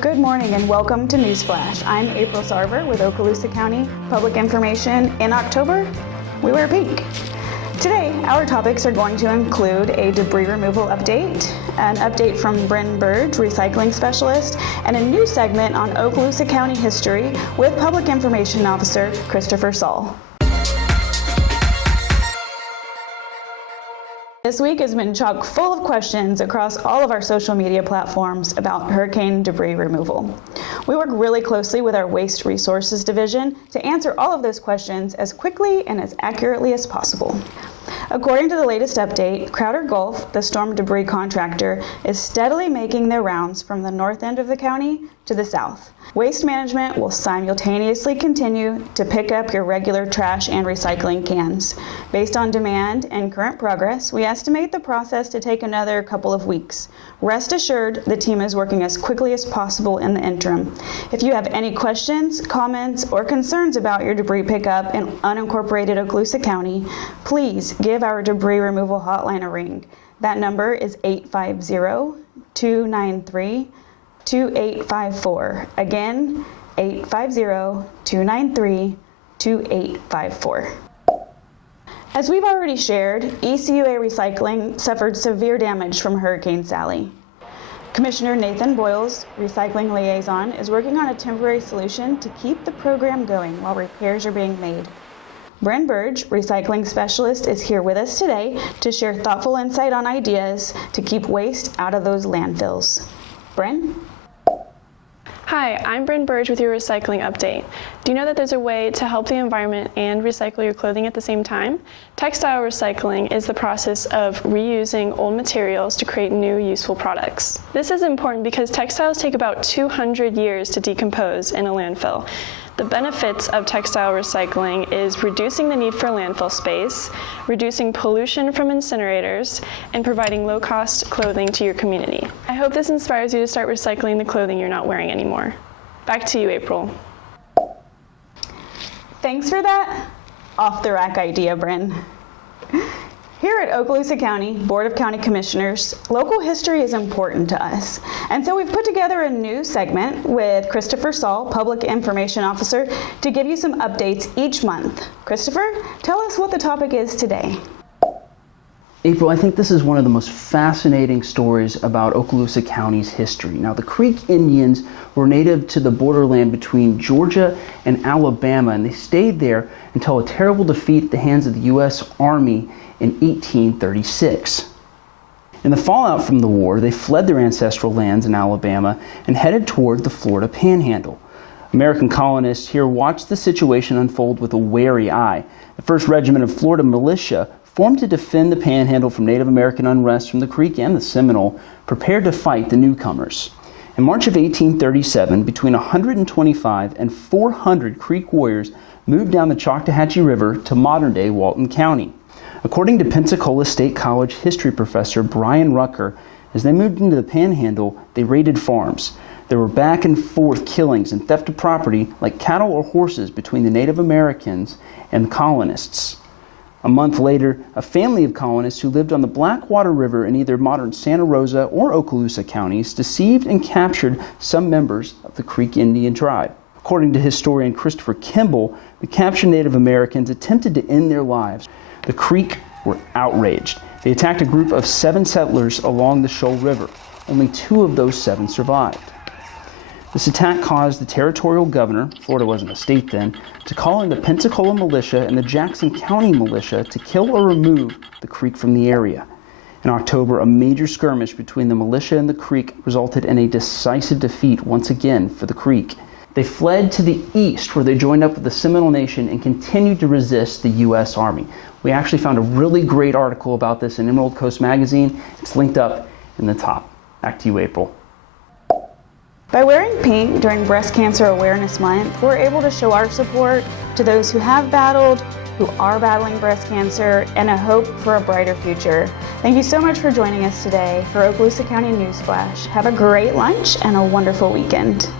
Good morning and welcome to Newsflash. I'm April Sarver with Okaloosa County Public Information. In October, we wear pink. Today, our topics are going to include a debris removal update, an update from Bryn Burge, recycling specialist, and a new segment on Okaloosa County history with Public Information Officer Christopher Saul. This week has been chock full of questions across all of our social media platforms about hurricane debris removal. We work really closely with our Waste Resources Division to answer all of those questions as quickly and as accurately as possible. According to the latest update, Crowder Gulf, the storm debris contractor, is steadily making their rounds from the north end of the county to the south. Waste management will simultaneously continue to pick up your regular trash and recycling cans. Based on demand and current progress, we estimate the process to take another couple of weeks. Rest assured, the team is working as quickly as possible in the interim. If you have any questions, comments, or concerns about your debris pickup in unincorporated Okaloosa County, please give our debris removal hotline a ring. That number is 850-293-2854. Again, 850-293-2854. As we've already shared, ECUA Recycling suffered severe damage from Hurricane Sally. Commissioner Nathan Boyles, recycling liaison, is working on a temporary solution to keep the program going while repairs are being made. Bryn Burge, recycling specialist, is here with us today to share thoughtful insight on ideas to keep waste out of those landfills. Bryn? Hi, I'm Bryn Burge with your recycling update. Do you know that there's a way to help the environment and recycle your clothing at the same time? Textile recycling is the process of reusing old materials to create new useful products. This is important because textiles take about 200 years to decompose in a landfill. The benefits of textile recycling is reducing the need for landfill space, reducing pollution from incinerators, and providing low-cost clothing to your community. I hope this inspires you to start recycling the clothing you're not wearing anymore. Back to you, April. Thanks for that off-the-rack idea, Bryn. Here at Okaloosa County Board of County Commissioners, local history is important to us. And so we've put together a new segment with Christopher Saul, Public Information Officer, to give you some updates each month. Christopher, tell us what the topic is today. April, I think this is one of the most fascinating stories about Okaloosa County's history. Now, the Creek Indians were native to the borderland between Georgia and Alabama, and they stayed there until a terrible defeat at the hands of the U.S. Army in 1836. In the fallout from the war, they fled their ancestral lands in Alabama and headed toward the Florida Panhandle. American colonists here watched the situation unfold with a wary eye. The 1st Regiment of Florida Militia, formed to defend the Panhandle from Native American unrest from the Creek and the Seminole, prepared to fight the newcomers. In March of 1837, between 125 and 400 Creek warriors moved down the Choctawhatchee River to modern-day Walton County. According to Pensacola State College history professor Brian Rucker, as they moved into the Panhandle, they raided farms. There were back and forth killings and theft of property like cattle or horses between the Native Americans and the colonists. A month later, a family of colonists who lived on the Blackwater River in either modern Santa Rosa or Okaloosa counties deceived and captured some members of the Creek Indian tribe. According to historian Christopher Kimball, the captured Native Americans attempted to end their lives. The Creek were outraged. They attacked a group of 7 settlers along the Shoal River. Only 2 of those 7 survived. This attack caused the territorial governor, Florida wasn't a state then, to call in the Pensacola militia and the Jackson County militia to kill or remove the Creek from the area. In October, a major skirmish between the militia and the Creek resulted in a decisive defeat once again for the Creek. They fled to the east, where they joined up with the Seminole Nation and continued to resist the U.S. Army. We actually found a really great article about this in Emerald Coast Magazine. It's linked up in the top. Back to you, April. By wearing pink during Breast Cancer Awareness Month, we're able to show our support to those who have battled, who are battling breast cancer, and a hope for a brighter future. Thank you so much for joining us today for Okaloosa County Newsflash. Have a great lunch and a wonderful weekend.